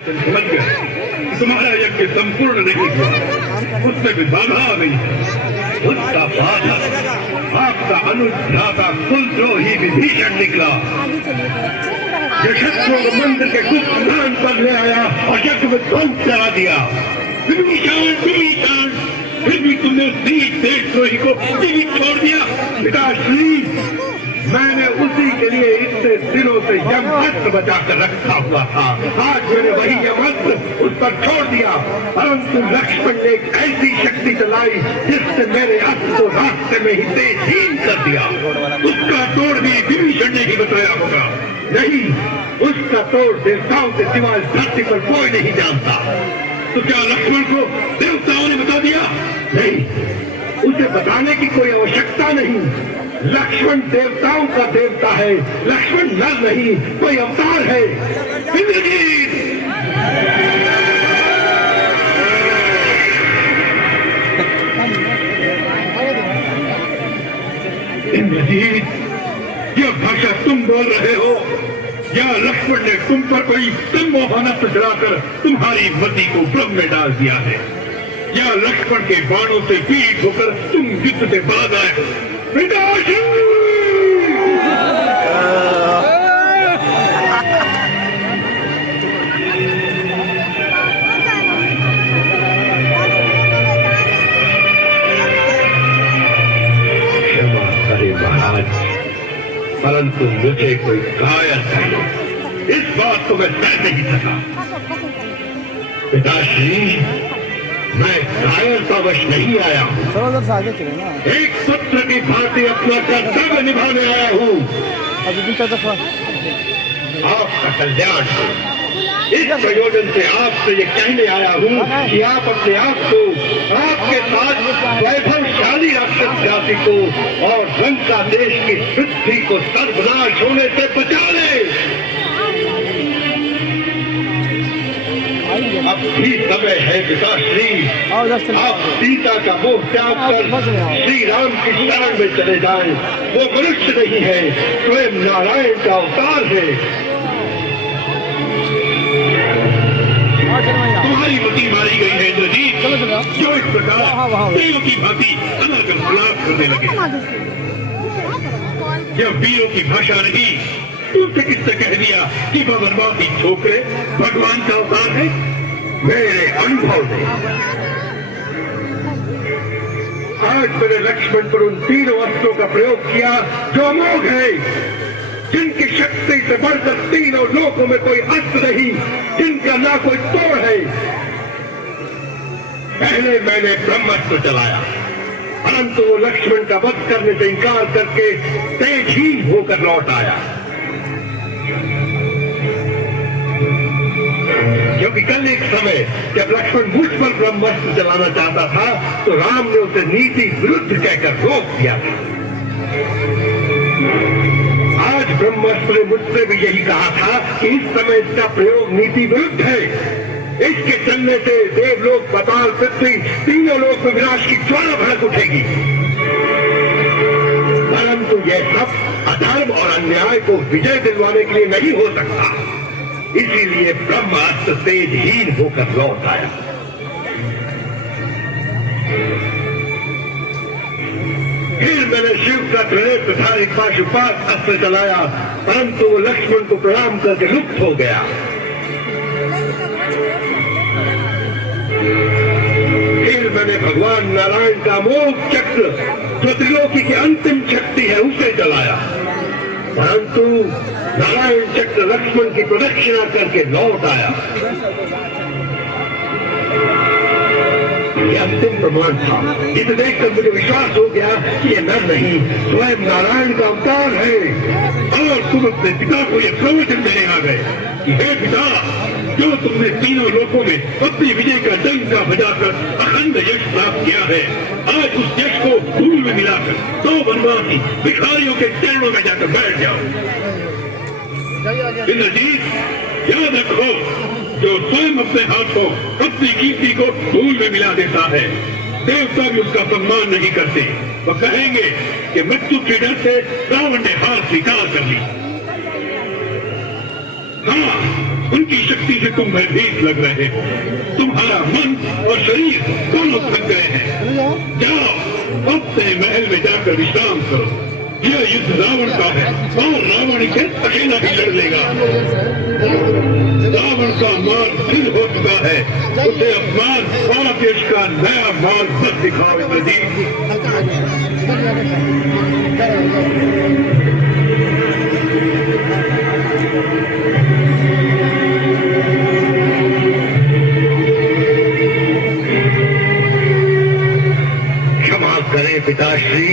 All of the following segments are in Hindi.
समझ गए तुम्हारा यज्ञ संपूर्ण नहीं हुआ, उसमें भी बाधा आ गई है। उसका बाधक आपका अनुज्ञाता कुलद्रोही विभीषण निकला, जो शत्रुओं को मंदिर के गुप्त स्थान पर ले आया और यज्ञ में ध्वंस चला दिया। विभीषण, फिर भी तुमने उस नीच देशद्रोही को जीवित छोड़ दिया। पिताश्री, मैंने उसी के लिए इतने दिनों से यमअस्त्र बचा कर रखा हुआ था। आज मैंने वही यमअस्त्र उस पर छोड़ दिया, परंतु लक्ष्मण ने एक ऐसी शक्ति चलाई जिससे मेरे अस्त्र को रास्ते में ही तेजहीन कर दिया। उसका तोड़ भी विभीषण ने ही बताया होगा। नहीं, उसका तोड़ देवताओं के सिवा इस धरती पर कोई नहीं जानता। तो क्या लक्ष्मण को देवताओं ने बता दिया? नहीं, उसे बताने की कोई आवश्यकता नहीं। लक्ष्मण देवताओं का देवता है, लक्ष्मण नर नहीं, कोई अवतार है। इंद्रजीत, इंद्रजीत, यह भाषा तुम बोल रहे हो या लक्ष्मण ने तुम पर कोई सम्मोहनस्त्र चलाकर तुम्हारी मति को भ्रम में डाल दिया है, या लक्ष्मण के बाणों से पीड़ित होकर तुम युद्ध से भाग आए? क्षमा करे महाराज, परंतु मुझे कोई कायर चाहिए, इस बात को मैं सह नहीं सका। पिताश्री, मैं कायरतावश नहीं आया हूँ, एक पुत्र की भांति अपना कर्तव्य निभाने आया हूँ। आपका कल्याण हो, इस प्रयोजन से आपसे ये कहने आया हूँ कि आप अपने आप को, आपके साथ वैभवशाली राक्षस जाति को और लंका देश की पृथ्वी को सर्वनाश होने से बचा ले। अब भी समय है पिताश्री, आप सीता का मोह त्याग कर श्री राम की शरण में चले जाएं। वो मनुष्य नहीं है, स्वयं नारायण का अवतार है। तुम्हारी मति मारी गई है इंद्रजीत, जो इस प्रकार वीरों की भांति अलग अलग करने लगे। यह वीरों की भाषा नहीं, तुमसे किससे कह दिया कि भगवान की छोकरे भगवान का अवतार है? मेरे अनुभव ने आज मैंने लक्ष्मण पर उन तीनों अस्त्रों का प्रयोग किया जो अमोघ है, जिनकी शक्ति से बढ़कर तीनों लोकों में कोई अस्त्र नहीं, जिनका ना कोई तोड़ है। पहले मैंने ब्रह्मास्त्र चलाया, परंतु वो लक्ष्मण का वध करने से इंकार करके तेजहीन होकर लौट आया, क्योंकि कल एक समय जब लक्ष्मण मुझ पर ब्रह्मास्त्र चलाना चाहता था तो राम ने उसे नीति विरुद्ध कहकर रोक दिया था। आज ब्रह्मास्त्र ने मुझसे भी यही कहा था कि इस समय इसका प्रयोग नीति विरुद्ध है। इसके चलने से देवलोक, पाताल, पृथ्वी तीनों लोक में विनाश की ज्वाला भड़क उठेगी। परंतु यह सब अधर्म और अन्याय को विजय दिलवाने के लिए नहीं हो सकता, इसीलिए ब्रह्मास्त्र तेजहीन होकर लौट आया। फिर मैंने शिव का त्रिनेत्रधारी पाशुपात अस्त्र चलाया, परंतु वो लक्ष्मण को प्रणाम करके लुप्त हो गया। फिर मैंने भगवान नारायण का अमोघ चक्र, जो त्रिलोकी की अंतिम शक्ति है, उसे चलाया, परंतु नारायण चक्र लक्ष्मण की प्रदक्षिणा करके लौट आया। यह अंतिम प्रमाण था, इसे देखकर मुझे विश्वास हो गया कि यह नर नहीं, स्वयं नारायण का अवतार है। और तुम अपने पिता को यह प्रवचन देने आ गए कि हे पिता, जो तुमने तीनों लोकों में अपनी विजय का डंका बजाकर अखंड यश प्राप्त किया है, आज उस यश को धूल में मिलाकर 2 वनवासी भिखारियों के चरणों में जाकर बैठ जाओ। इंद्रजीत, याद रखो, जो स्वयं अपने हाथों अपनी कीर्ति को धूल में मिला देता है, देवता भी उसका सम्मान नहीं करते। वो कहेंगे कि मृत्यु के डर से रावण ने हार स्वीकार कर ली। हाँ, उनकी शक्ति से तुम भयभीत लग रहे हो। तुम्हारा मन और शरीर दोनों थक गए हैं। जाओ अपने महल में जाकर विश्राम करो। यह युद्ध रावण का है और रावण इसे अकेला ही लड़ लेगा। रावण का मार्ग फिर हो चुका है, उसे अपमान और देश का नया मार्ग मत दिखाओ इंद्रजीत। क्षमा करें पिताश्री,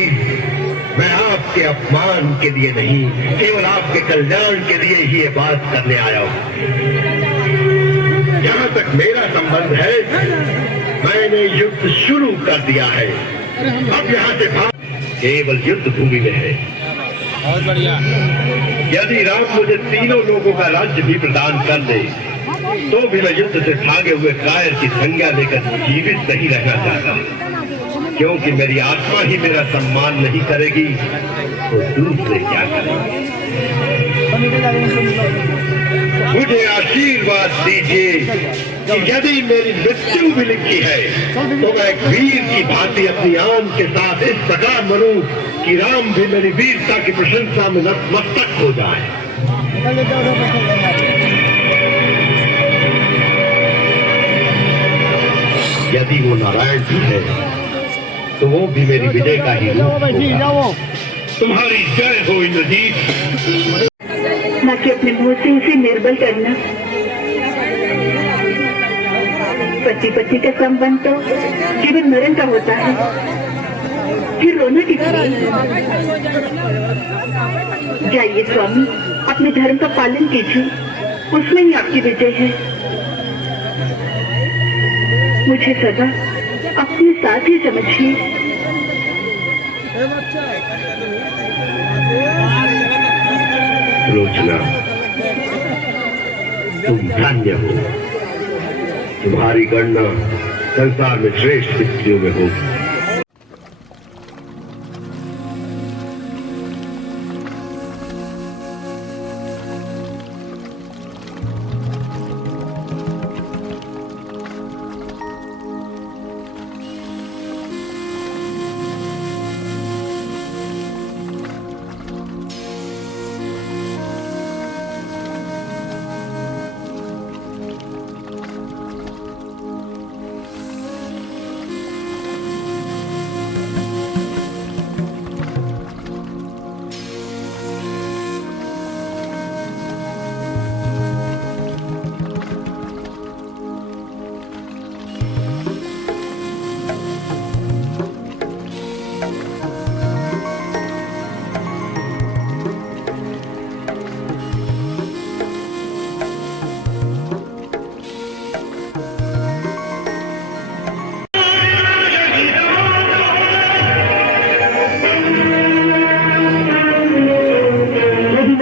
मैं आपके अपमान के लिए नहीं, केवल आपके कल्याण के लिए ही ये बात करने आया हूं। जहां तक मेरा संबंध है, मैंने युद्ध शुरू कर दिया है। अब यहाँ से भाग केवल युद्ध भूमि में है। बहुत बढ़िया। यदि राम मुझे तीनों लोगों का राज्य भी प्रदान कर दे, तो भी मैं युद्ध से भागे हुए कायर की संज्ञा लेकर जीवित नहीं रहना चाहता। क्योंकि मेरी आत्मा ही मेरा सम्मान नहीं करेगी तो दूसरे क्या करेंगे। मुझे आशीर्वाद दीजिए कि यदि मेरी मृत्यु भी लिखी है तो मैं एक वीर की भांति अपनी आन के साथ इस प्रकार मरूं कि राम भी मेरी वीरता की प्रशंसा में नतमस्तक हो जाए। यदि वो नारायण भी है तो वो भी मेरी विजय का ही रूप होगा। तुम्हारी जय हो इंद्रजीत। न कि अपने मुंह से उसे निर्बल करना। पति पति का संबंध तो जीवन मरण का होता है, फिर रोना किसलिए? जाइए स्वामी, अपने धर्म का पालन कीजिए, उसमें ही आपकी विजय है। मुझे सदा अपने साथ ही समझिए। रोचना, तुम धन्य हो। तुम्हारी गणना संसार में श्रेष्ठ स्त्रियों में होगी।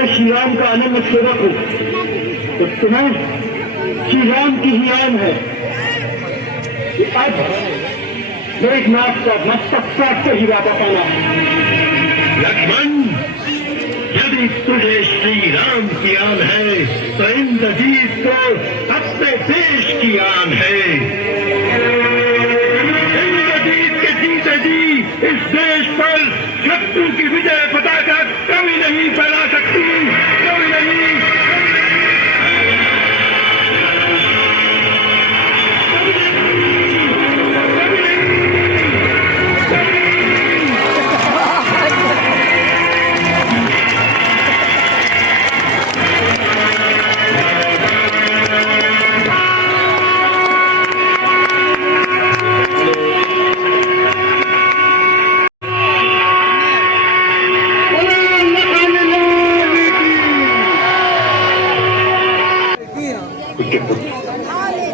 श्री राम का अनन्य सेवक हूँ तो तुम्हें श्री राम की ही आन है कि अब मेघनाथ का मस्तक साथ से ही वापस आना। लक्ष्मण, यदि तुझे श्री राम की आन है तो इंद्रजीत को अपने देश की आन है। इंद्रजीत के जीते जी इस देश पर शत्रु की विजय पताका कभी नहीं फैला सकती, कभी नहीं।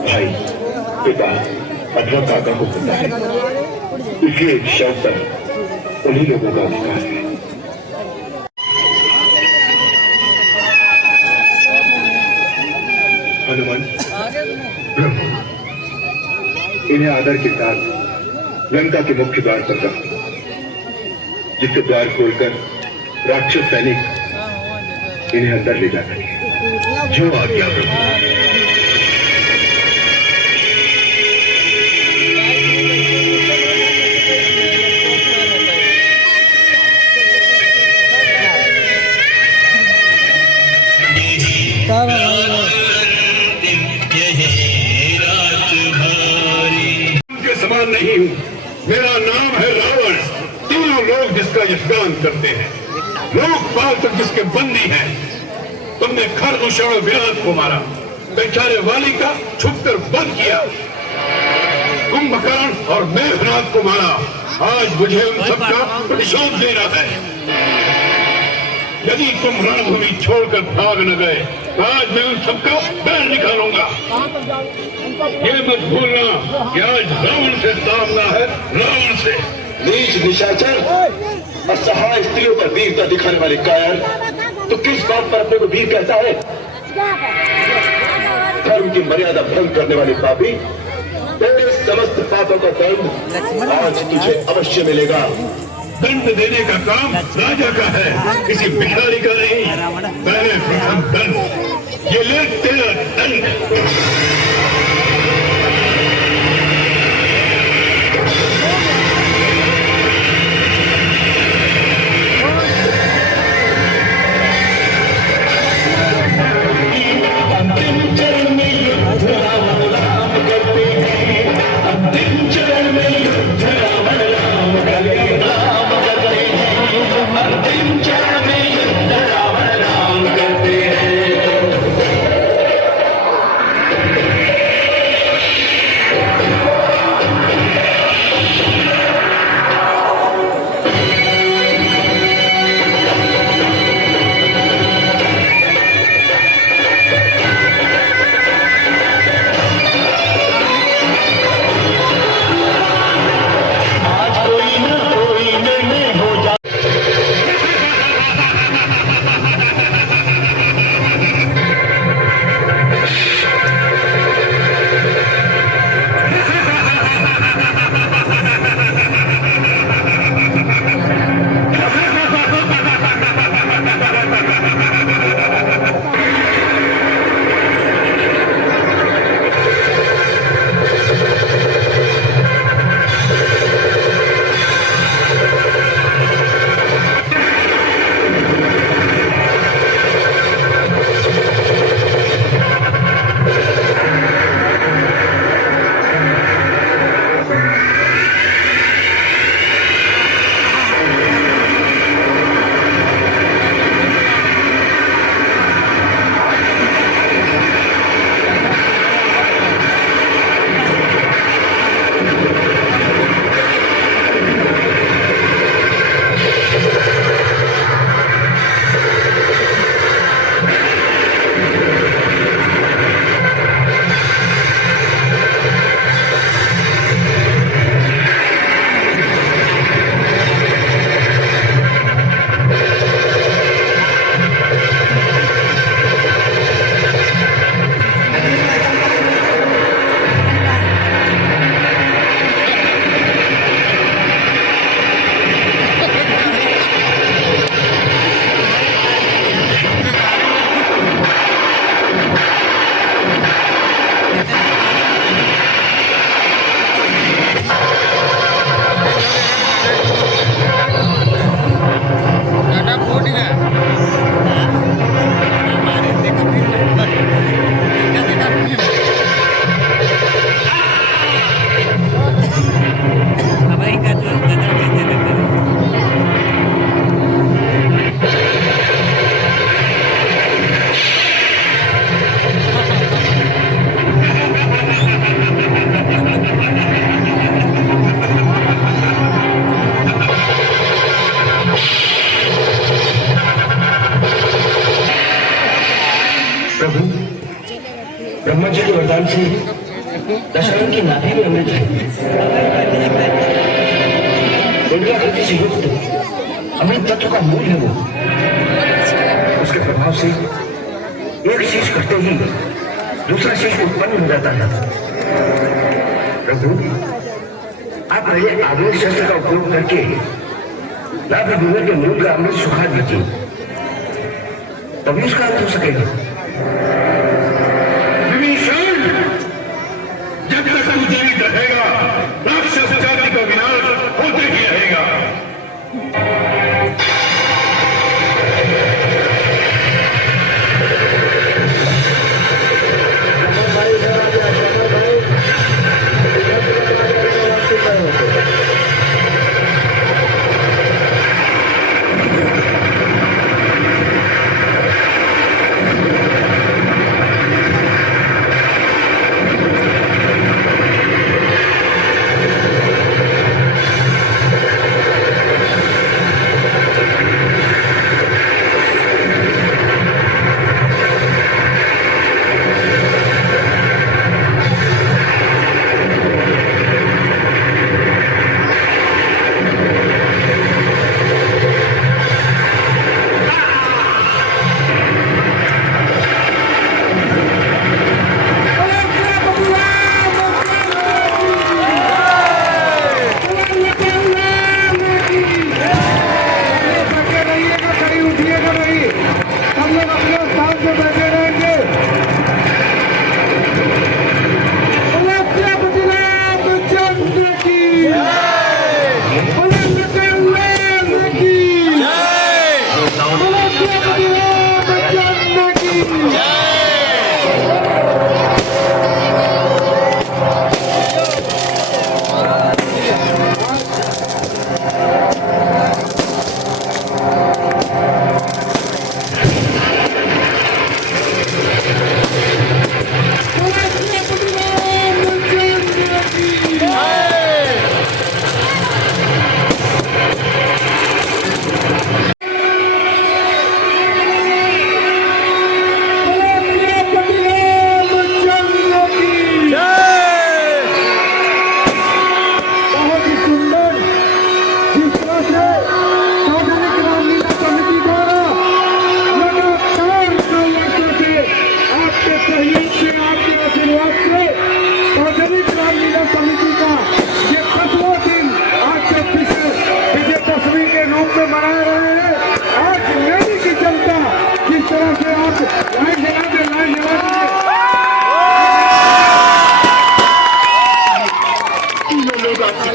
भाई, पिता अथवा काका को पता है, इसलिए शव पर उन्हीं लोगों का अधिकार है। हनुमान, इन्हें आदर के साथ लंका के मुख्य द्वार पर रखो, जिससे द्वार खोलकर राक्षस सैनिक इन्हें अंदर ले जा सके। जो आज्ञा प्रभु। भगवान नहीं हूँ, मेरा नाम है रावण। तीनों लोग जिसका यशगान करते हैं, लोकपाल तक जिसके बंदी हैं। तुमने खरदूषण और विराट को मारा, बेचारे वाली का छुपकर वध किया, कुंभकर्ण और मेघनाथ को मारा। आज मुझे उन सबका प्रतिशोध लेना है। यदि तुम रणभूमि छोड़कर भाग न गए तो आज मैं उन सबका पैर निकालूंगा। ये मत भूलना कि आज रावण से सामना है, रावण से। नीच निशाचर, असहाय स्त्रियों पर वीरता दिखाने वाले कायर, तो किस बात पर अपने को वीर कहता है? धर्म की मर्यादा भंग करने वाले पापी, तेरे समस्त पापों का दंड आज तुझे अवश्य मिलेगा। दंड देने का काम राजा का है, किसी भिखारी का नहीं। पहले प्रथम दंड, ये ले तेरा दंड। ब्रह्मा जी के वरदान से दशरथ की नाभि में अमृत है। उनकी आकृति से युक्त अमृत तत्व का मूल है वो। उसके प्रभाव से एक शीश करते ही दूसरा शीश उत्पन्न हो जाता है। प्रभु, आप पहले आधुनिक शस्त्र का उपयोग करके नाभि भूमि के मूल का अमृत सुखा दीजिए, तभी उसका अंत हो सकेगा। जब तक तू जीवित रहेगा, राक्षस जाति का विनाश होते ही रहेगा।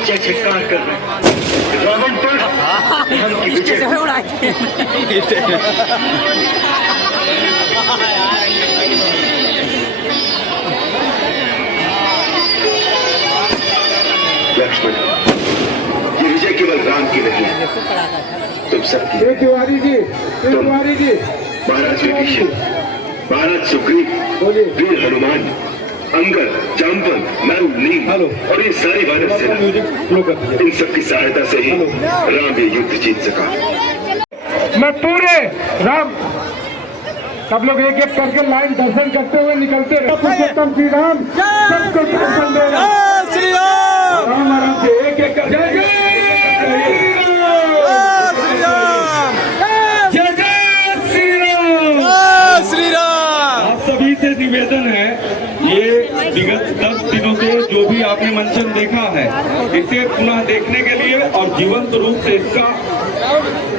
जय जयकार कर रहे हैं। रावण पर धर्म की विजय। लक्ष्मण, ये विजय केवल राम की नहीं, तुम सबकी। तिवारी जी, तिवारी जी, महाराज विभीषण, महाराज सुग्रीव, वीर हनुमान, अंगद, जाम्बवंत, नल, नील और ये सारी वानर सेना, इन सबकी सहायता से ही राम ये युद्ध जीत सका। मैं पूरे राम, सब लोग एक एक करके लाइन दर्शन करते हुए निकलते रहे। पुरुषोत्तम श्री राम सबको दर्शन दे रहे हैं। श्री राम, राम आराम से एक एक कर जय जय श्री राम, जय जय श्री राम। श्री राम। आप सभी से निवेदन है, ये विगत 10 दिनों से जो भी आपने मंचन देखा है, इसे पुनः देखने के लिए और जीवंत रूप से इसका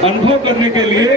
अनुभव करने के लिए